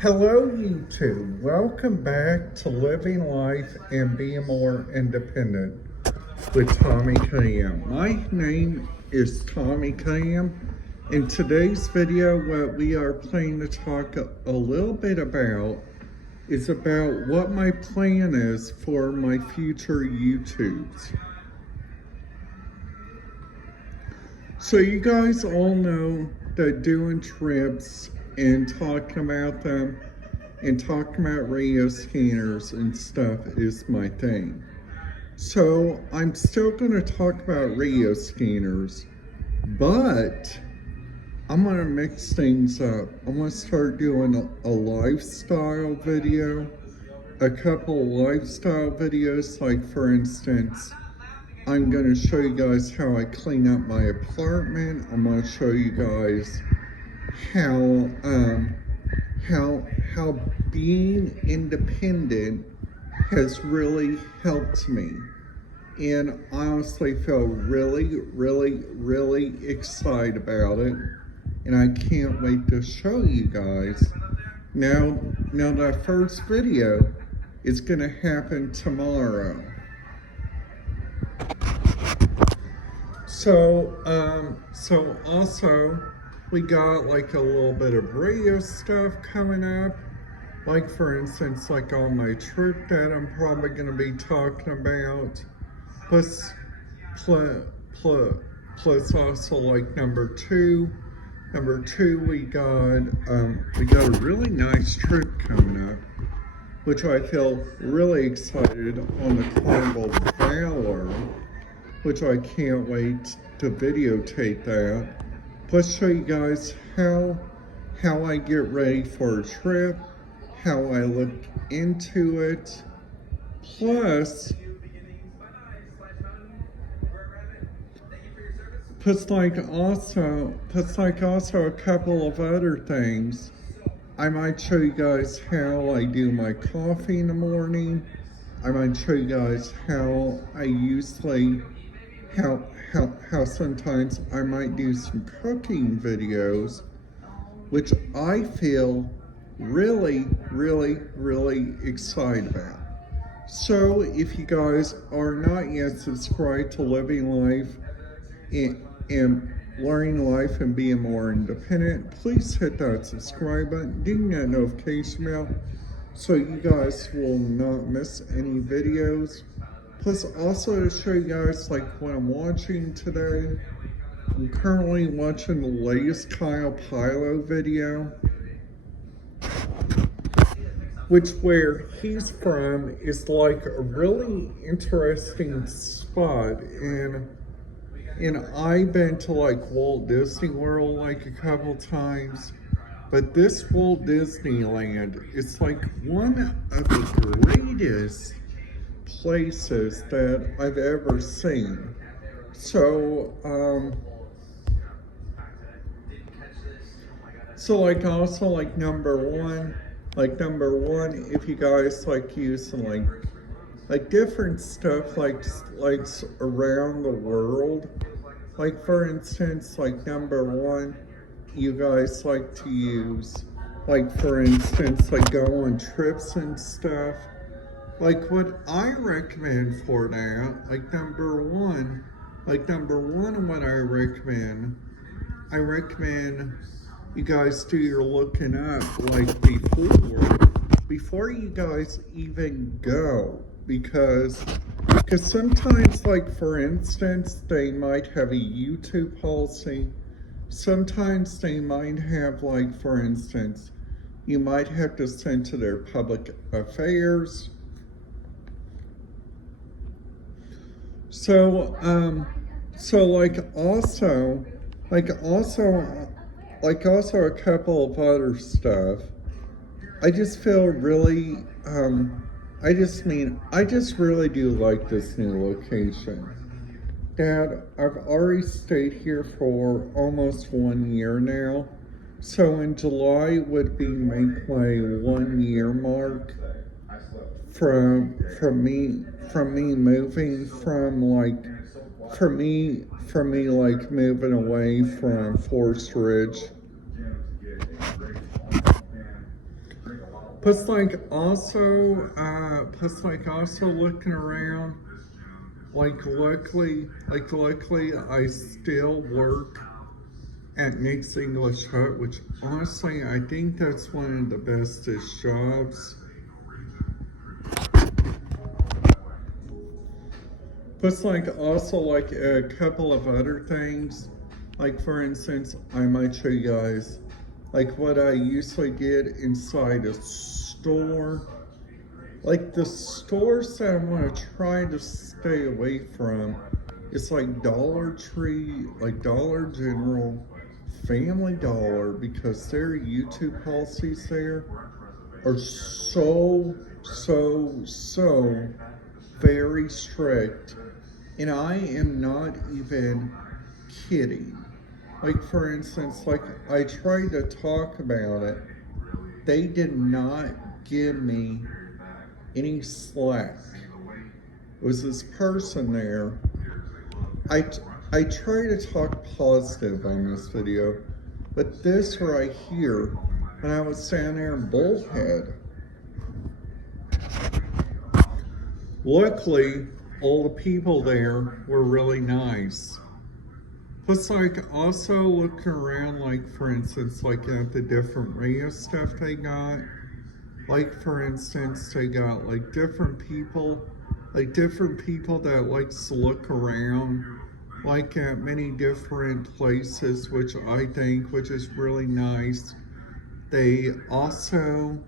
Hello YouTube, welcome back to Living Life and Being More Independent with Tommy Cam. My name is Tommy Cam. In today's video, what we are planning to talk a little bit about is about what my plan is for my future YouTubes. So you guys all know that doing trips and talking about them and talking about radio scanners and stuff is my thing. So I'm still going to talk about radio scanners, but I'm going to mix things up. I'm going to start doing a lifestyle video, a couple lifestyle videos, like for instance, I'm going to show you guys how I clean up my apartment. I'm going to show you guys how being independent has really helped me, and I honestly feel really excited about it, and I can't wait to show you guys. Now that first video is gonna happen tomorrow. So also, we got like a little bit of radio stuff coming up. Like for instance, like on my trip that I'm probably going to be talking about. Plus also like number two, we got a really nice trip coming up, which I feel really excited on the Carnival Valor, which I can't wait to videotape that. Plus show you guys how I get ready for a trip, how I look into it, plus also a couple of other things. I might show you guys how I do my coffee in the morning. I might show you guys how I usually how sometimes I might do some cooking videos, which I feel really excited about. So if you guys are not yet subscribed to Living Life and Learning Life and Being More Independent, please hit that subscribe button, ding that notification bell, so you guys will not miss any videos. Plus also to show you guys like what I'm watching today. I'm currently watching the latest Kyle Pilo video, which where he's from is like a really interesting spot, and I've been to like Walt Disney World like a couple times, but this Walt Disneyland is like one of the greatest places that I've ever seen. So like also like number one, if you guys like using like different stuff like around the world, like for instance, like number one, you guys like to use, like for instance, like go on trips and stuff. Like what I recommend for that, like number one, what I recommend you guys do your looking up like before you guys even go, because sometimes, like for instance, they might have a YouTube policy. Sometimes they might have, like for instance, you might have to send to their public affairs. So also a couple of other stuff. I just feel really, I just really do like this new location. Dad, I've already stayed here for almost 1 year now. So in July would make my 1 year mark from me moving moving away from Forest Ridge. plus like also looking around, luckily I still work at Nick's English Hut, which honestly I think that's one of the bestest jobs. Plus like also like a couple of other things, like for instance, I might show you guys like what I usually get inside a store. Like the stores that I want to try to stay away from, it's like Dollar Tree, like Dollar General, Family Dollar, because their YouTube policies there are so very strict. And I am not even kidding. Like for instance, like I tried to talk about it. They did not give me any slack. It was this person there. I try to talk positive on this video, but this right here, when I was standing there in Bullhead, luckily all the people there were really nice. Plus, like, also looking around, like, for instance, like, at the different radio stuff they got. Like, for instance, they got, like, different people that likes to look around, like, at many different places, which is really nice. They also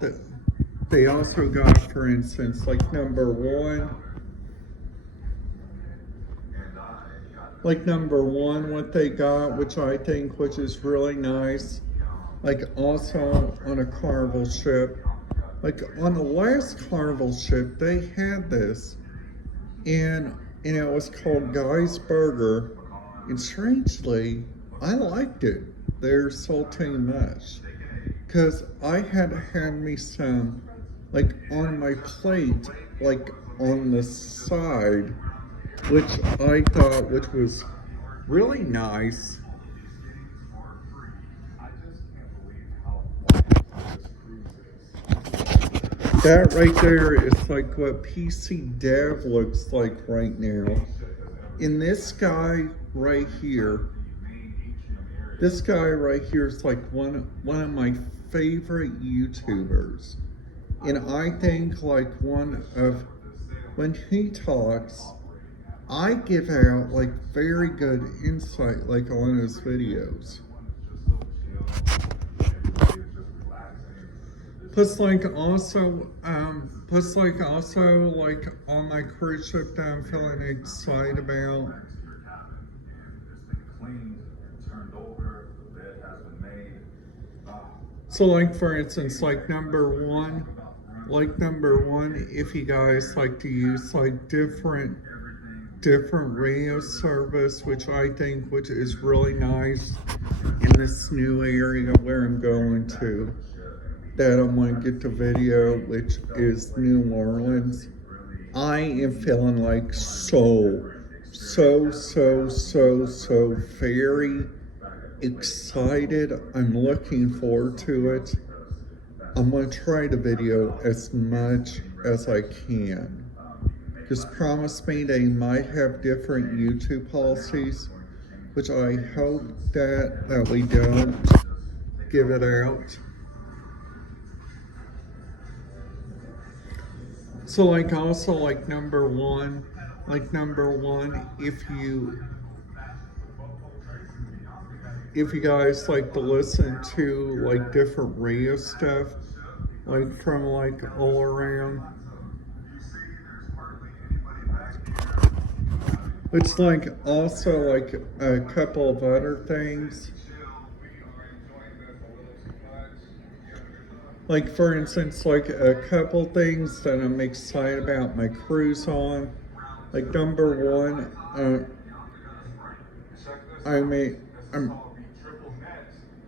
got, for instance, like, number one, what they got, which is really nice, like also on a carnival ship, like on the last carnival ship, they had this, and it was called Guy's Burger, and strangely, I liked it. Their saltine mush, because I had me some, like on my plate, like on the side, which I thought, which was really nice. That right there is like what PC Dev looks like right now. And this guy right here is like one of my favorite YouTubers. And I think like when he talks, I give out like very good insight like on his videos. Plus like also like on my cruise ship that I'm feeling excited about. So like for instance, like number one, if you guys like to use like different radio service, which is really nice in this new area where I'm going to, that I'm going to get the video, which is New Orleans. I am feeling like so very excited. I'm looking forward to it. I'm going to try the video as much as I can. Just promise me they might have different YouTube policies, which I hope that we don't give it out. So like also like number one, if you guys like to listen to like different radio stuff, like from like all around, it's like also like a couple of other things. Like for instance, like a couple things that I'm excited about my cruise on. Like number one,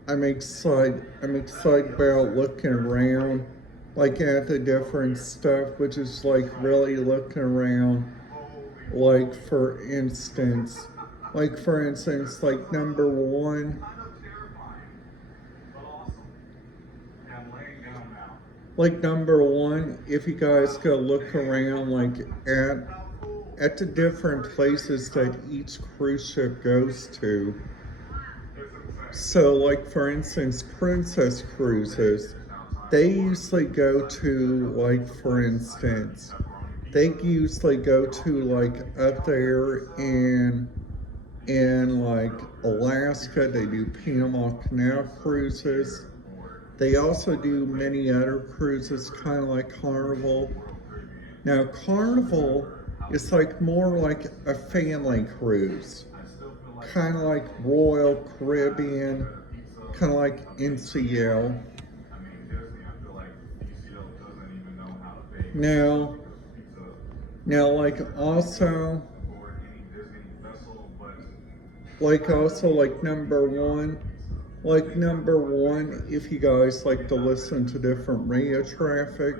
I'm excited about looking around, like at the different stuff, which is like really looking around. Like for instance, like number one, like number one, if you guys go look around like at the different places that each cruise ship goes to. So like for instance, Princess Cruises, they usually go to like for instance, they usually go to like up there in like Alaska. They do Panama Canal cruises. They also do many other cruises, kind of like Carnival. Now, Carnival is like more like a family cruise, kind of like Royal Caribbean, kind of like NCL. Now, like also, like number one, if you guys like to listen to different radio traffic,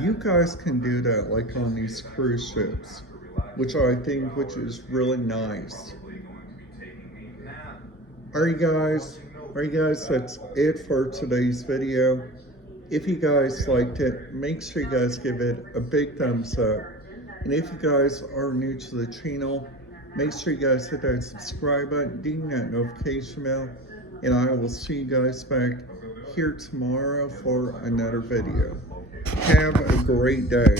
you guys can do that like on these cruise ships, which is really nice. Alright guys, that's it for today's video. If you guys liked it, make sure you guys give it a big thumbs up. And if you guys are new to the channel, make sure you guys hit that subscribe button, ding that notification bell, and I will see you guys back here tomorrow for another video. Have a great day.